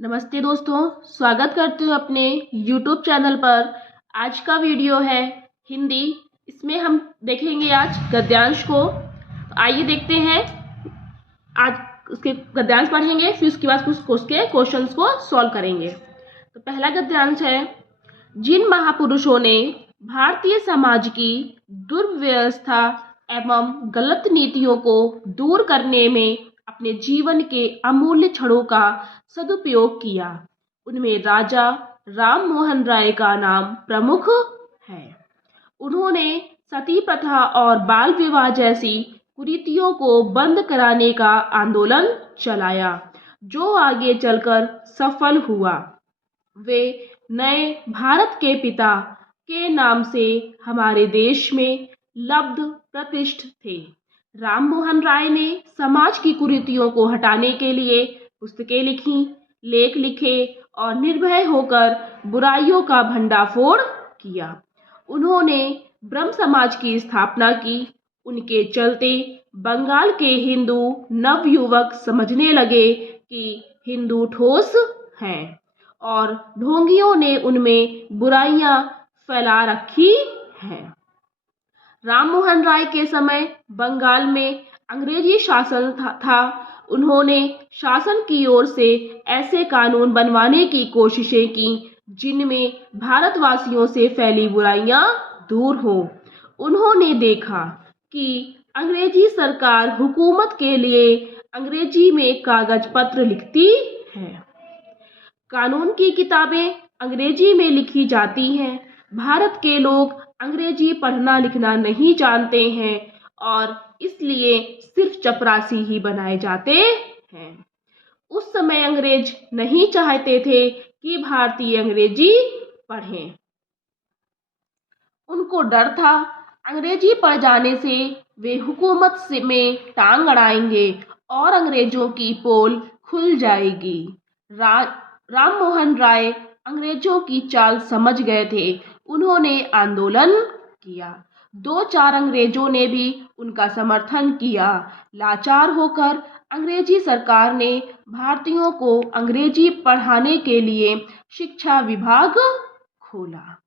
नमस्ते दोस्तों, स्वागत करती हूँ अपने YouTube चैनल पर। आज का वीडियो है हिंदी। इसमें हम देखेंगे आज गद्यांश को। आइए देखते हैं। आज उसके गद्यांश पढ़ेंगे, फिर उसके बाद कुछ उसके क्वेश्चंस को सॉल्व करेंगे। तो पहला गद्यांश है, जिन महापुरुषों ने भारतीय समाज की दुर्व्यवस्था एवं गलत नीतियों को दूर करने में अपने जीवन के अमूल्य क्षणों का सदुपयोग किया, उनमें राजा राम मोहन राय का नाम प्रमुख है। उन्होंने सती प्रथा और बाल विवाह जैसी कुरीतियों को बंद कराने का आंदोलन चलाया, जो आगे चलकर सफल हुआ। वे नए भारत के पिता के नाम से हमारे देश में लब्ध प्रतिष्ठ थे। राम मोहन राय ने समाज की कुरीतियों को हटाने के लिए पुस्तकें लिखी, लेख लिखे और निर्भय होकर बुराइयों का भंडाफोड़ किया। उन्होंने ब्रह्म समाज की स्थापना की। उनके चलते बंगाल के हिंदू नवयुवक समझने लगे कि हिंदू ठोस हैं और ढोंगियों ने उनमें बुराइयां फैला रखी हैं। राम मोहन राय के समय बंगाल में अंग्रेजी शासन था। उन्होंने शासन की ओर से ऐसे कानून बनवाने की कोशिशें की जिनमें भारतवासियों से फैली बुराइयां दूर हों। उन्होंने देखा कि अंग्रेजी सरकार हुकूमत के लिए अंग्रेजी में कागज पत्र लिखती है, कानून की किताबें अंग्रेजी में लिखी जाती हैं। भारत के लोग अंग्रेजी पढ़ना लिखना नहीं जानते हैं और इसलिए सिर्फ चपरासी ही बनाए जाते हैं। उस समय अंग्रेज नहीं चाहते थे कि भारतीय अंग्रेजी पढ़ें। उनको डर था अंग्रेजी पढ़ जाने से वे हुकूमत में टांग अड़ाएंगे और अंग्रेजों की पोल खुल जाएगी। राम मोहन राय अंग्रेजों की चाल समझ गए थे। उन्होंने आंदोलन किया। 2-4 अंग्रेजों ने भी उनका समर्थन किया। लाचार होकर अंग्रेजी सरकार ने भारतीयों को अंग्रेजी पढ़ाने के लिए शिक्षा विभाग खोला।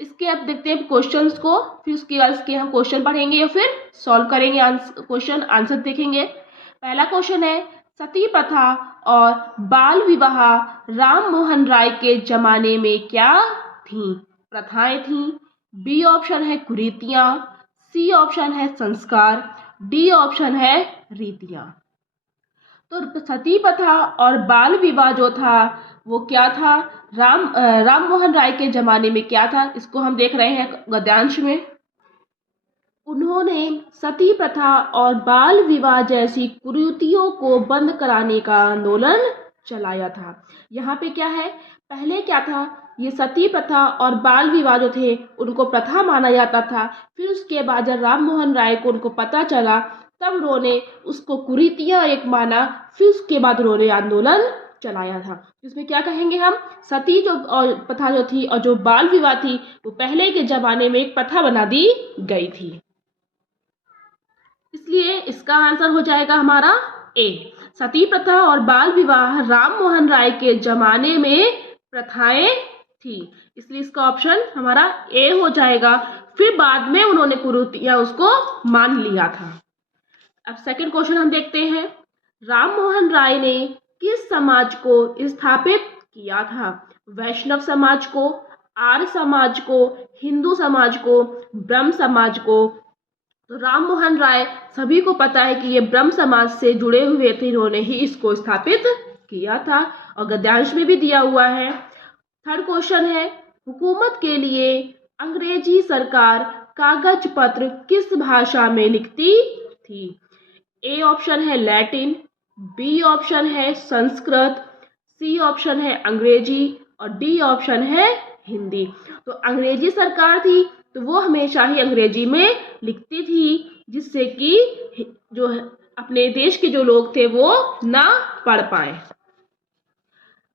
इसके अब देखते हैं क्वेश्चंस को, फिर उसके बाद इसके हम क्वेश्चन पढ़ेंगे या फिर सॉल्व करेंगे। क्वेश्चन आंसर देखेंगे। पहला क्वेश्चन है, सती प्रथा और बाल विवाह राम मोहन राय के जमाने में क्या थी? प्रथाएं थी। बी ऑप्शन है कुरीतियां, सी ऑप्शन है संस्कार, डी ऑप्शन है रीतियां। तो सती प्रथा और बाल विवाह जो था वो क्या था? राम मोहन राय के जमाने में क्या था, इसको हम देख रहे हैं गद्यांश में। उन्होंने सती प्रथा और बाल विवाह जैसी कुरीतियों को बंद कराने का आंदोलन चलाया था। यहाँ पे क्या है, पहले क्या था, ये सती प्रथा और बाल विवाह जो थे उनको प्रथा माना जाता था। फिर उसके बाद जब राम मोहन राय को उनको पता चला तब उन्होंने उसको कुरीतियां एक माना। फिर उसके बाद उन्होंने आंदोलन चलाया था। इसमें क्या कहेंगे हम, सती जो और प्रथा जो थी और जो बाल विवाह थी वो पहले के जमाने में एक प्रथा बना दी गई थी। इसलिए इसका आंसर हो जाएगा हमारा ए। सती प्रथा और बाल विवाह राम मोहन राय के जमाने में प्रथाएं थी, इसलिए इसका ऑप्शन हमारा ए हो जाएगा। फिर बाद में उन्होंने कुरीतियां उसको मान लिया था। अब सेकंड क्वेश्चन हम देखते हैं, राम मोहन राय ने किस समाज को स्थापित किया था? वैष्णव समाज को, आर्य समाज को, हिंदू समाज को, ब्रह्म समाज को? तो राम मोहन राय सभी को पता है कि ये ब्रह्म समाज से जुड़े हुए थे, इन्होंने ही इसको स्थापित किया था और गद्यांश में भी दिया हुआ है। थर्ड क्वेश्चन है, हुकूमत के लिए अंग्रेजी सरकार कागज पत्र किस भाषा में लिखती थी? ए ऑप्शन है लैटिन, बी ऑप्शन है संस्कृत, सी ऑप्शन है अंग्रेजी और डी ऑप्शन है हिंदी। तो अंग्रेजी सरकार थी तो वो हमेशा ही अंग्रेजी में लिखती थी, जिससे कि जो अपने देश के जो लोग थे वो ना पढ़ पाए।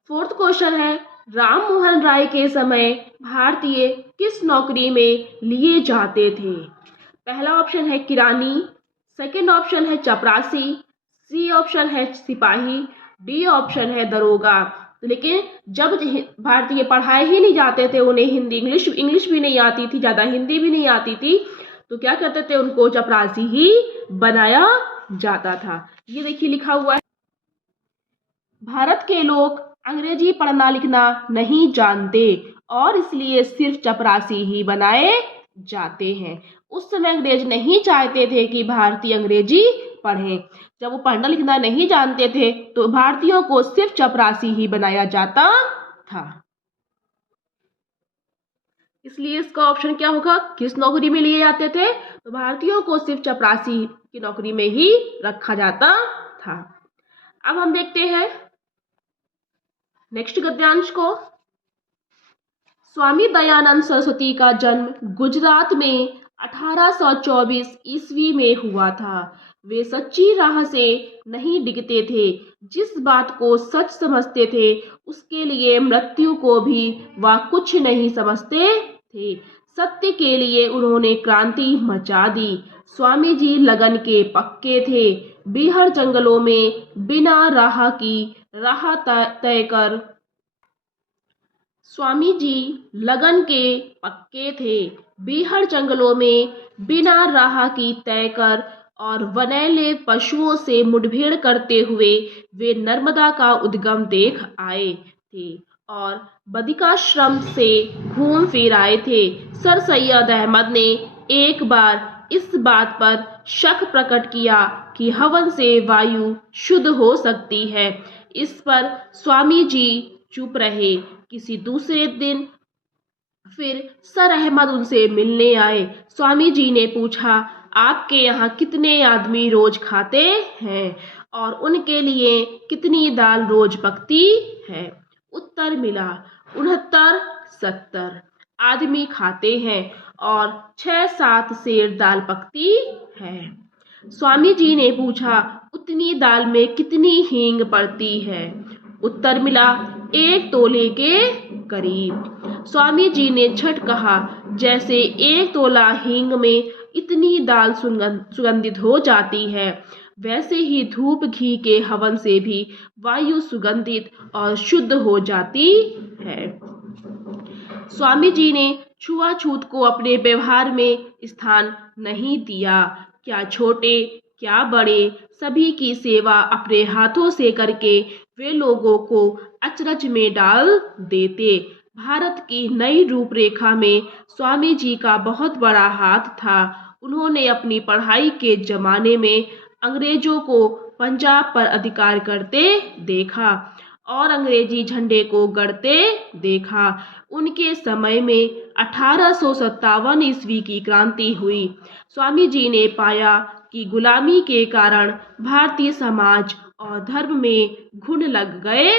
फोर्थ क्वेश्चन है, राम मोहन राय के समय भारतीय किस नौकरी में लिए जाते थे? पहला ऑप्शन है किरानी, सेकंड ऑप्शन है चपरासी, सी ऑप्शन है सिपाही, डी ऑप्शन है दरोगा। लेकिन जब भारतीय पढ़ाए ही नहीं जाते थे, उन्हें हिंदी इंग्लिश भी नहीं आती थी, ज़्यादा हिंदी भी नहीं आती थी, तो क्या करते थे, उनको चपरासी ही बनाया जाता था। ये देखिए लिखा हुआ है, भारत के लोग अंग्रेजी पढ़ना लिखना नहीं जानते और इसलिए सिर्फ चपरासी ही बनाए जाते हैं। उस समय अंग्रेज नहीं चाहते थे कि भारतीय अंग्रेजी पढ़ें। जब वो पढ़ना लिखना नहीं जानते थे तो भारतीयों को सिर्फ चपरासी ही बनाया जाता था। इसलिए इसका ऑप्शन क्या होगा, किस नौकरी में लिए जाते थे, तो भारतीयों को सिर्फ चपरासी की नौकरी में ही रखा जाता था। अब हम देखते हैं नेक्स्ट गद्यांश को। स्वामी दयानंद सरस्वती का जन्म गुजरात में 1824 ईस्वी में हुआ था। वे सच्ची राह से नहीं डिगते थे, जिस बात को सच समझते थे उसके लिए मृत्यु को भी वह कुछ नहीं समझते थे। सत्य के लिए उन्होंने क्रांति मचा दी। स्वामी जी लगन के पक्के थे। बीहड़ जंगलों में बिना राह की राह तय कर स्वामी जी लगन के पक्के थे। बीहड़ जंगलों में बिना राह की तय कर और वनैले पशुओं से मुठभेड़ करते हुए वे नर्मदा का उद्गम देख आए थे और बदिकाश्रम से घूम फिर आए थे। सर सैयद अहमद ने एक बार इस बात पर शक प्रकट किया कि हवन से वायु शुद्ध हो सकती है। इस पर स्वामी जी चुप रहे। किसी दूसरे दिन फिर सर अहमद उनसे मिलने आए। स्वामी जी ने पूछा, आपके यहाँ कितने आदमी रोज खाते हैं और उनके लिए कितनी दाल रोज पकती है? उत्तर मिला, 69-70 आदमी खाते हैं और 6-7 सेर दाल पकती है। स्वामी जी ने पूछा, उतनी दाल में कितनी हींग पड़ती है? उत्तर मिला, 1 तोले के करीब। स्वामी जी ने झट कहा, जैसे 1 तोला हींग में इतनी दाल सुगंधित हो जाती है, वैसे ही धूप घी के हवन से भी वायु सुगंधित और शुद्ध हो जाती है। स्वामी जी ने छुआछूत को अपने व्यवहार में स्थान नहीं दिया। क्या छोटे क्या बड़े, सभी की सेवा अपने हाथों से करके वे लोगों को अचरज में डाल देते। भारत की नई रूपरेखा में स्वामी जी का बहुत बड़ा हाथ था। उन्होंने अपनी पढ़ाई के जमाने में अंग्रेजों को पंजाब पर अधिकार करते देखा और अंग्रेजी झंडे को गड़ते देखा। उनके समय में 1857 ईस्वी की क्रांति हुई। स्वामी जी ने पाया कि गुलामी के कारण भारतीय समाज और धर्म में घुन लग गए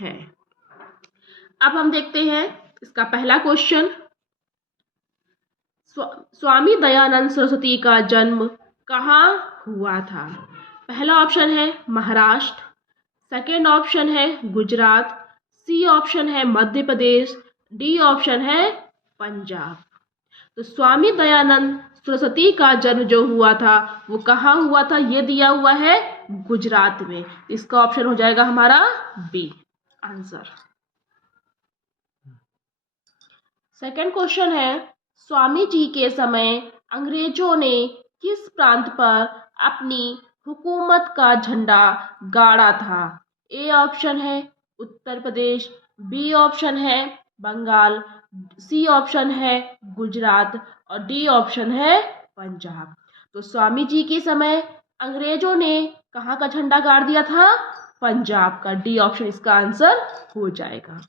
हैं। अब हम देखते हैं इसका पहला क्वेश्चन। स्वामी दयानंद सरस्वती का जन्म कहाँ हुआ था? पहला ऑप्शन है महाराष्ट्र, सेकेंड ऑप्शन है गुजरात, सी ऑप्शन है मध्य प्रदेश, डी ऑप्शन है पंजाब। तो स्वामी दयानंद सरस्वती का जन्म जो हुआ था वो कहाँ हुआ था? ये दिया हुआ है गुजरात में। इसका ऑप्शन हो जाएगा हमारा बी आंसर। सेकंड क्वेश्चन है, स्वामी जी के समय अंग्रेजों ने किस प्रांत पर अपनी हुकूमत का झंडा गाड़ा था? ए ऑप्शन है उत्तर प्रदेश, बी ऑप्शन है बंगाल, सी ऑप्शन है गुजरात और डी ऑप्शन है पंजाब। तो स्वामी जी के समय अंग्रेजों ने कहाँ का झंडा गाड़ दिया था? पंजाब का। डी ऑप्शन इसका आंसर हो जाएगा।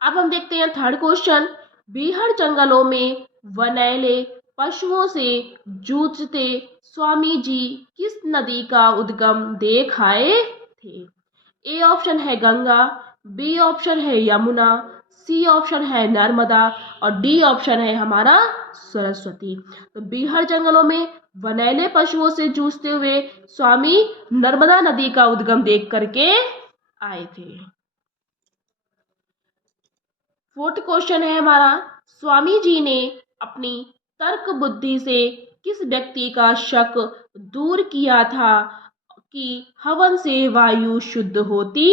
अब हम देखते हैं थर्ड क्वेश्चन। बीहड़ जंगलों में वनैले पशुओं से जूझते स्वामी जी किस नदी का उद्गम देख आए थे? ए ऑप्शन है गंगा, बी ऑप्शन है यमुना, सी ऑप्शन है नर्मदा और डी ऑप्शन है हमारा सरस्वती। तो बीहड़ जंगलों में वनैले पशुओं से जूझते हुए स्वामी नर्मदा नदी का उद्गम देख करके आए थे। फोर्थ क्वेश्चन है हमारा, स्वामी जी ने अपनी तर्क बुद्धि से किस व्यक्ति का शक दूर किया था कि हवन से वायु शुद्ध होती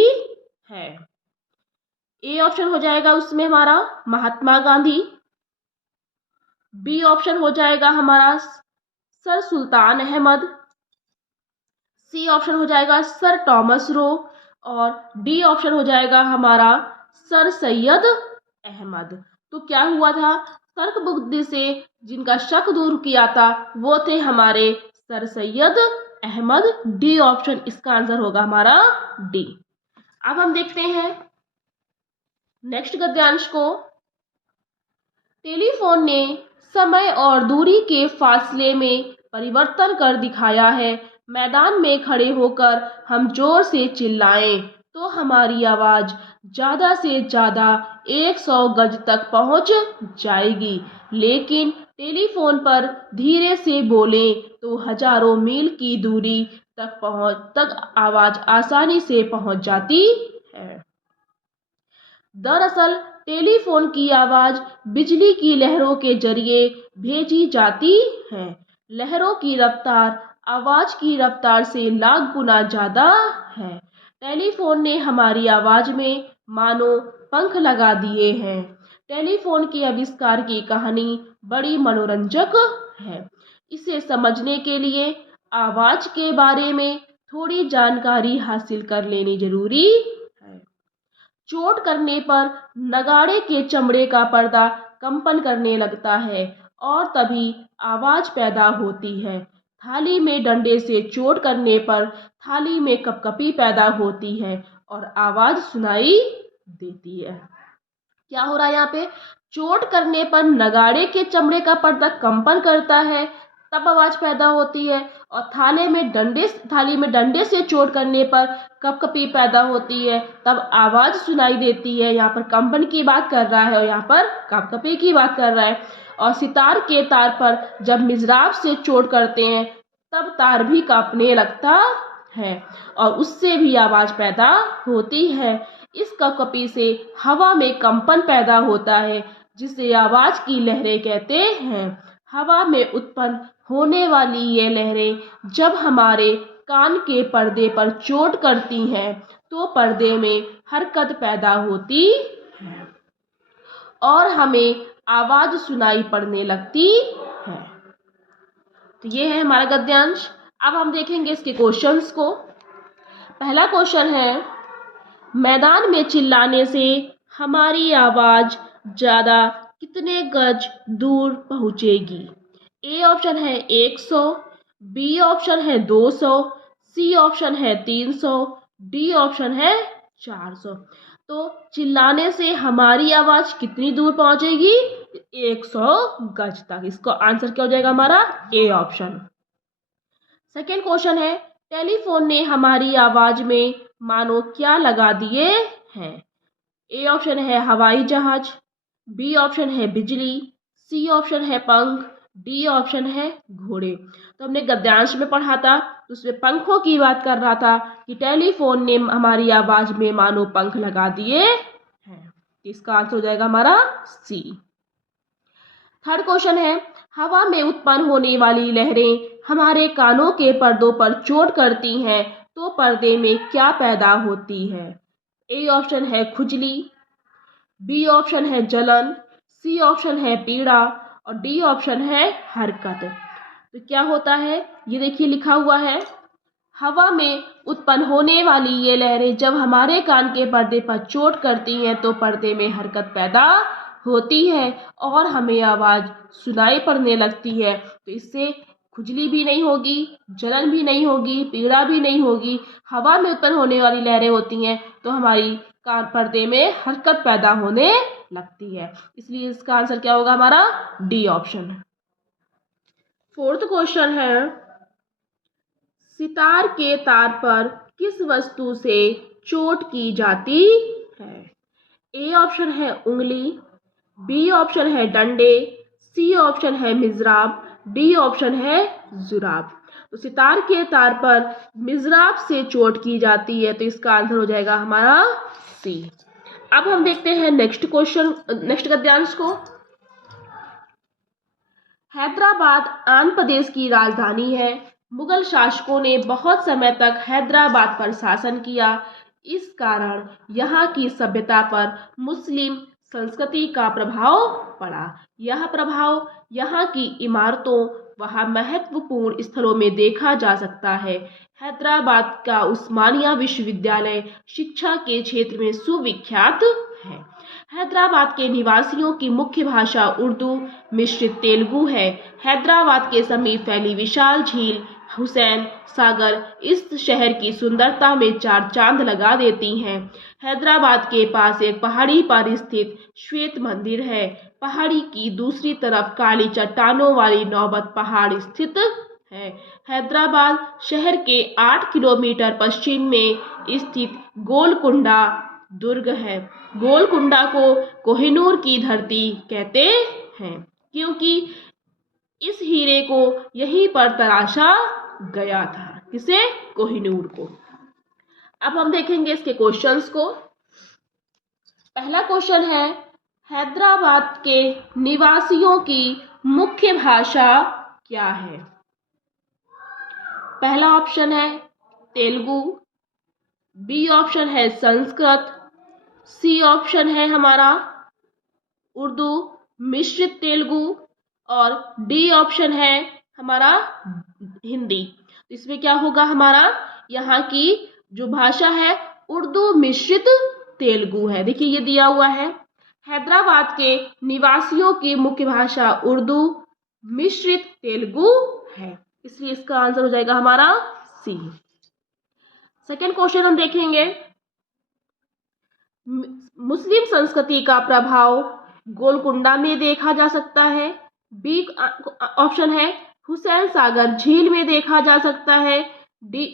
है? ए ऑप्शन हो जाएगा उसमें हमारा महात्मा गांधी, बी ऑप्शन हो जाएगा हमारा सर सुल्तान अहमद, सी ऑप्शन हो जाएगा सर टॉमस रो, और डी ऑप्शन हो जाएगा हमारा सर सैयद अहमद। तो क्या हुआ था, तर्क बुद्धि से जिनका शक दूर किया था वो थे हमारे sir Syed Ahmad. D option इसका आंसर होगा हमारा डी। अब हम देखते हैं नेक्स्ट गद्यांश को। टेलीफोन ने समय और दूरी के फासले में परिवर्तन कर दिखाया है। मैदान में खड़े होकर हम जोर से चिल्लाएं तो हमारी आवाज ज्यादा से ज्यादा 100 गज तक पहुंच जाएगी, लेकिन टेलीफोन पर धीरे से बोलें तो हजारों मील की दूरी तक आवाज आसानी से पहुंच जाती है। दरअसल टेलीफोन की आवाज बिजली की लहरों के जरिए भेजी जाती है। लहरों की रफ्तार आवाज की रफ्तार से लाख गुना ज्यादा है। टेलीफोन ने हमारी आवाज में मानो पंख लगा दिए हैं। टेलीफोन के आविष्कार की कहानी बड़ी मनोरंजक है। इसे समझने के लिए आवाज के बारे में थोड़ी जानकारी हासिल कर लेनी जरूरी है। चोट करने पर नगाड़े के चमड़े का पर्दा कंपन करने लगता है और तभी आवाज पैदा होती है। थाली में डंडे से चोट करने पर थाली में कपकपी पैदा होती है और आवाज सुनाई देती है। क्या हो रहा है यहाँ पे, चोट करने पर नगाड़े के चमड़े का पर्दा कंपन करता है तब आवाज पैदा होती है, और थाली में डंडे से चोट करने पर कपकपी पैदा होती है तब आवाज सुनाई देती है। यहाँ पर कंपन की बात कर रहा है और यहाँ पर कपकपी की बात कर रहा है। और सितार के तार पर जब मिजराब से चोट करते हैं तब तार भी कांपने लगता है और उससे भी आवाज पैदा होती है। इस कपकपी से हवा में कंपन पैदा होता है जिसे आवाज की लहरें कहते हैं। हवा में उत्पन्न होने वाली ये लहरें जब हमारे कान के पर्दे पर चोट करती हैं तो पर्दे में हरकत पैदा होती है और हमें आवाज सुनाई पड़ने लगती है। तो ये है हमारा गद्यांश। अब हम देखेंगे इसके क्वेश्चंस को। पहला क्वेश्चन है, मैदान में चिल्लाने से हमारी आवाज ज्यादा कितने गज दूर पहुंचेगी? ए ऑप्शन है 100, बी ऑप्शन है 200, सी ऑप्शन है 300, डी ऑप्शन है 400। तो चिल्लाने से हमारी आवाज कितनी दूर पहुंचेगी? 100 गज तक। इसका आंसर क्या हो जाएगा हमारा? A option. सेकेंड क्वेश्चन है, टेलीफोन ने हमारी आवाज में मानो क्या लगा दिए हैं? ए ऑप्शन है हवाई जहाज, बी ऑप्शन है बिजली, सी ऑप्शन है पंख, डी ऑप्शन है घोड़े। तो हमने गद्यांश में पढ़ा था तो उसमें पंखों की बात कर रहा था कि टेलीफोन ने हमारी आवाज में मानो पंख लगा दिए हैं। इसका आंसर हो जाएगा हमारा सी। थर्ड क्वेश्चन है, हवा में उत्पन्न होने वाली लहरें हमारे कानों के पर्दों पर चोट करती हैं तो पर्दे में क्या पैदा होती है? ए ऑप्शन है खुजली, बी ऑप्शन है जलन, सी ऑप्शन है पीड़ा और डी ऑप्शन है हरकत। तो क्या होता है, ये देखिए लिखा हुआ है, हवा में उत्पन्न होने वाली ये लहरें जब हमारे कान के पर्दे पर चोट करती हैं तो पर्दे में हरकत पैदा होती है और हमें आवाज सुनाई पड़ने लगती है। तो इससे खुजली भी नहीं होगी, जलन भी नहीं होगी, पीड़ा भी नहीं होगी। हवा में उत्पन्न होने वाली लहरें होती हैं तो हमारी कान पर्दे में हरकत पैदा होने लगती है। इसलिए इसका आंसर क्या होगा हमारा? D option. फोर्थ क्वेश्चन है, सितार के तार पर किस वस्तु से चोट की जाती है? ए ऑप्शन है उंगली, बी ऑप्शन है डंडे, सी ऑप्शन है मिजराब, डी ऑप्शन है जुराब। तो सितार के तार पर मिजराब से चोट की जाती है तो इसका आंसर हो जाएगा हमारा सी। अब हम देखते हैं नेक्स्ट गद्यांश को। हैदराबाद आंध्र प्रदेश की राजधानी है। मुगल शासकों ने बहुत समय तक हैदराबाद पर शासन किया। इस कारण यहाँ की सभ्यता पर मुस्लिम संस्कृति का प्रभाव पड़ा। यह प्रभाव यहाँ की इमारतों वहाँ महत्वपूर्ण स्थलों में देखा जा सकता है। हैदराबाद का उस्मानिया विश्वविद्यालय शिक्षा के क्षेत्र में सुविख्यात है। हैदराबाद के निवासियों की मुख्य भाषा उर्दू मिश्रित तेलुगु है। हैदराबाद के समीप फैली विशाल झील हुसैन सागर इस शहर की सुंदरता में चार चांद लगा देती हैं। हैदराबाद के पास एक पहाड़ी पर स्थित श्वेत मंदिर है। पहाड़ी की दूसरी तरफ काली चट्टानों वाली नौबत पहाड़ स्थित है। हैदराबाद शहर के 8 किलोमीटर पश्चिम में स्थित गोलकुंडा दुर्ग है। गोलकुंडा को कोहिनूर की धरती कहते हैं, क्योंकि इस हीरे को यहीं पर तराशा गया था। किसे? कोहिनूर को। अब हम देखेंगे इसके क्वेश्चंस को। पहला क्वेश्चन है, हैदराबाद के निवासियों की मुख्य भाषा क्या है? पहला ऑप्शन है तेलुगु, बी ऑप्शन है संस्कृत, सी ऑप्शन है हमारा उर्दू मिश्रित तेलुगु और डी ऑप्शन है हमारा हिंदी। इसमें क्या होगा हमारा? यहाँ की जो भाषा है उर्दू मिश्रित तेलुगु है। देखिए ये दिया हुआ है, हैदराबाद के निवासियों की मुख्य भाषा उर्दू मिश्रित तेलुगु है, इसलिए इसका आंसर हो जाएगा हमारा सी। सेकेंड क्वेश्चन हम देखेंगे, मुस्लिम संस्कृति का प्रभाव गोलकुंडा में देखा जा सकता है। बी ऑप्शन है हुसैन सागर झील में देखा जा सकता है।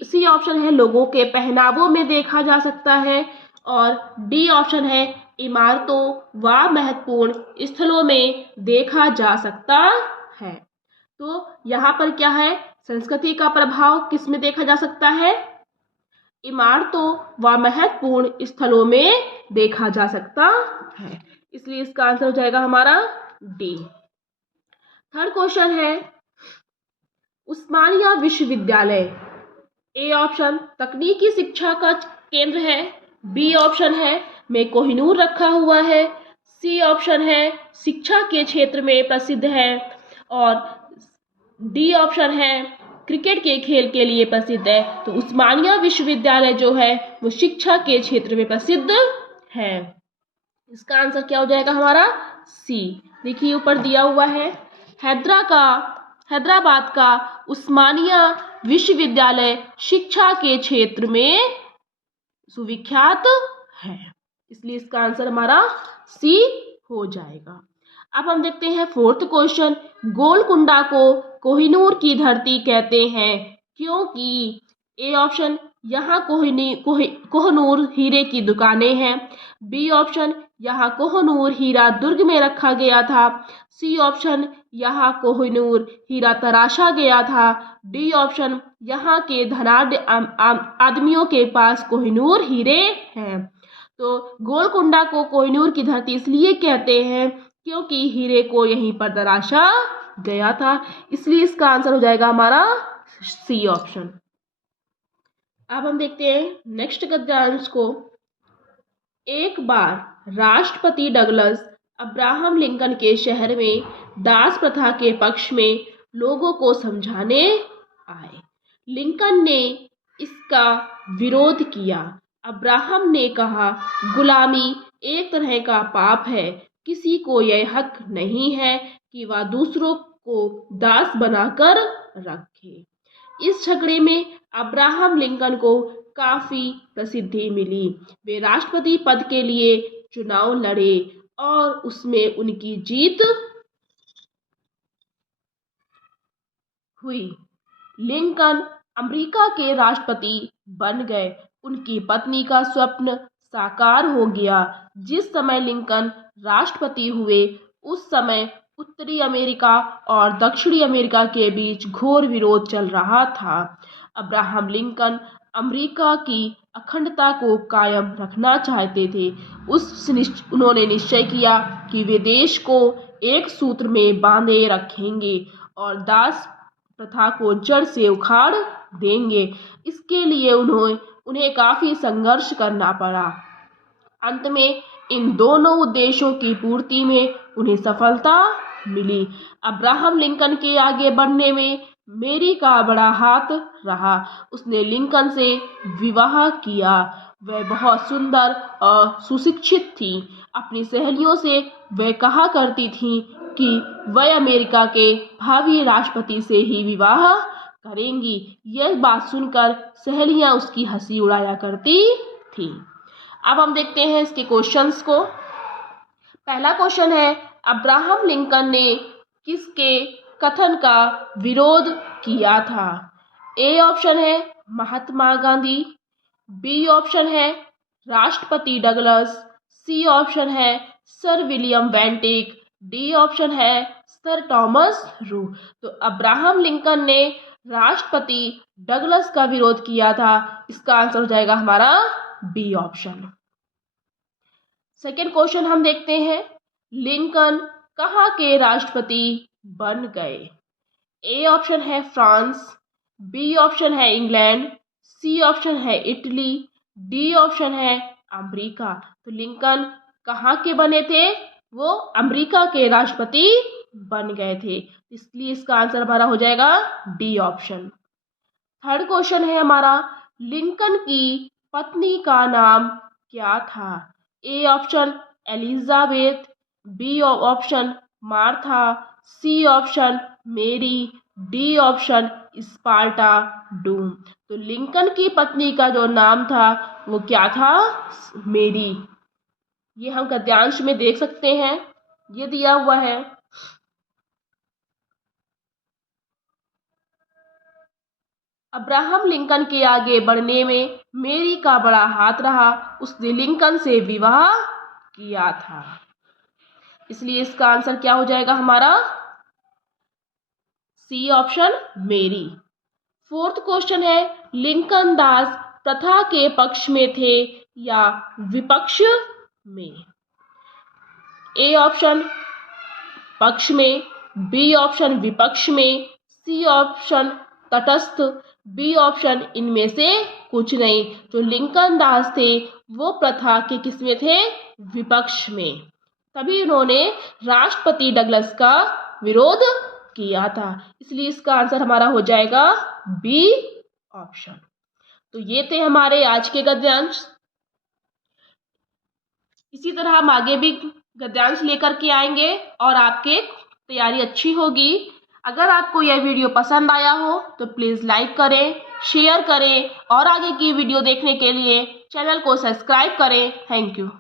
सी ऑप्शन है लोगों के पहनावों में देखा जा सकता है और डी ऑप्शन है इमारतों व महत्वपूर्ण स्थलों में देखा जा सकता है। तो यहाँ पर क्या है? संस्कृति का प्रभाव किस में देखा जा सकता है? इमारतों व महत्वपूर्ण स्थलों में देखा जा सकता है, इसलिए इसका आंसर हो जाएगा हमारा डी। थर्ड क्वेश्चन है, उस्मानिया विश्वविद्यालय ए ऑप्शन तकनीकी शिक्षा का केंद्र है, बी ऑप्शन है में कोहिनूर रखा हुआ है, सी ऑप्शन है शिक्षा के क्षेत्र में प्रसिद्ध है और डी ऑप्शन है क्रिकेट के खेल के लिए प्रसिद्ध है। तो उस्मानिया विश्वविद्यालय जो है वो शिक्षा के क्षेत्र में प्रसिद्ध है। इसका आंसर क्या हो जाएगा हमारा? सी। देखिए ऊपर दिया हुआ है, हैदराबाद का उस्मानिया विश्वविद्यालय शिक्षा के क्षेत्र में सुविख्यात है, इसलिए इसका आंसर हमारा सी हो जाएगा। अब हम देखते हैं फोर्थ क्वेश्चन, गोलकुंडा को कोहिनूर की धरती कहते हैं क्योंकि ए ऑप्शन यहाँ कोहनूर हीरे की दुकानें हैं, बी ऑप्शन यहाँ कोहनूर हीरा दुर्ग में रखा गया था, सी ऑप्शन यहाँ कोहिनूर हीरा तराशा गया था, डी ऑप्शन यहाँ के धनाढ्य आदमियों के पास कोहिनूर हीरे हैं। तो गोलकुंडा को कोहिनूर की धरती इसलिए कहते हैं क्योंकि हीरे को यहीं पर तराशा गया था, इसलिए इसका आंसर हो जाएगा हमारा सी ऑप्शन। अब हम देखते हैं नेक्स्ट गद्यांश को। एक बार राष्ट्रपति डगलस अब्राहम लिंकन के शहर में दास प्रथा के पक्ष में लोगों को समझाने आए। लिंकन ने इसका विरोध किया। अब्राहम ने कहा, गुलामी एक तरह का पाप है, किसी को यह हक नहीं है कि वह दूसरों को दास बनाकर रखे। इस झगड़े में अब्राहम लिंकन को काफी प्रसिद्धि मिली। वे राष्ट्रपति पद के लिए चुनाव लड़े और उसमें उनकी जीत हुई। लिंकन अमेरिका के राष्ट्रपति बन गए। उनकी पत्नी का स्वप्न साकार हो गया। जिस समय लिंकन राष्ट्रपति हुए उस समय उत्तरी अमेरिका और दक्षिणी अमेरिका के बीच घोर विरोध चल रहा था। अब्राहम लिंकन अमेरिका की अखंडता को कायम रखना चाहते थे। उन्होंने निश्चय किया कि वे देश को एक सूत्र में बांधे रखेंगे और दास प्रथा को जड़ से उखाड़ देंगे। इसके लिए उन्हें काफ़ी संघर्ष करना पड़ा। अंत में इन दोनों उद्देश्यों की पूर्ति में उन्हें सफलता मिली। अब्राहम लिंकन के आगे बढ़ने में मेरी का बड़ा हाथ रहा। उसने लिंकन से विवाह किया। वह बहुत सुंदर और सुशिक्षित थी। अपनी सहेलियों से वह कहा करती थी कि वह अमेरिका के भावी राष्ट्रपति से ही विवाह करेंगी। यह बात सुनकर सहेलियां उसकी हंसी उड़ाया करती थी। अब हम देखते हैं इसके क्वेश्चंस को। पहला क्वेश्चन है, अब्राहम लिंकन ने किसके कथन का विरोध किया था? ए ऑप्शन है महात्मा गांधी, बी ऑप्शन है राष्ट्रपति डगलस, सी ऑप्शन है sir William Bentinck, D option है सर थॉमस रू। तो अब्राहम लिंकन ने राष्ट्रपति डगलस का विरोध किया था। इसका आंसर हो जाएगा हमारा बी ऑप्शन। सेकेंड क्वेश्चन हम देखते हैं, लिंकन कहाँ के राष्ट्रपति बन गए? ए ऑप्शन है फ्रांस, बी ऑप्शन है इंग्लैंड, सी ऑप्शन है इटली, डी ऑप्शन है अमेरिका। तो लिंकन कहाँ के बने थे? वो अमेरिका के राष्ट्रपति बन गए थे। इसलिए इसका आंसर हमारा हो जाएगा डी ऑप्शन। थर्ड क्वेश्चन है हमारा, लिंकन की पत्नी का नाम क्या था? A option Elizabeth, B option Martha, C option Mary, D option Sparta Doom. तो लिंकन की पत्नी का जो नाम था वो क्या था? मेरी। ये हम गद्यांश में देख सकते हैं, ये दिया हुआ है। अब्राहम लिंकन के आगे बढ़ने में मेरी का बड़ा हाथ रहा। उसने लिंकन से विवाह किया था। इसलिए इसका आंसर क्या हो जाएगा हमारा? सी ऑप्शन मेरी। फोर्थ क्वेश्चन है, लिंकन दास प्रथा के पक्ष में थे या विपक्ष में? ए ऑप्शन पक्ष में, बी ऑप्शन विपक्ष में, सी ऑप्शन तटस्थ, बी ऑप्शन इनमें से कुछ नहीं। जो लिंकन दास थे वो प्रथा के किस में थे? विपक्ष में। तभी उन्होंने राष्ट्रपति डगलस का विरोध किया था। इसलिए इसका आंसर हमारा हो जाएगा बी ऑप्शन। तो ये थे हमारे आज के गद्यांश। इसी तरह हम आगे भी गद्यांश लेकर के आएंगे और आपके तैयारी अच्छी होगी। अगर आपको यह वीडियो पसंद आया हो तो प्लीज़ लाइक करें, शेयर करें और आगे की वीडियो देखने के लिए चैनल को सब्सक्राइब करें। Thank you.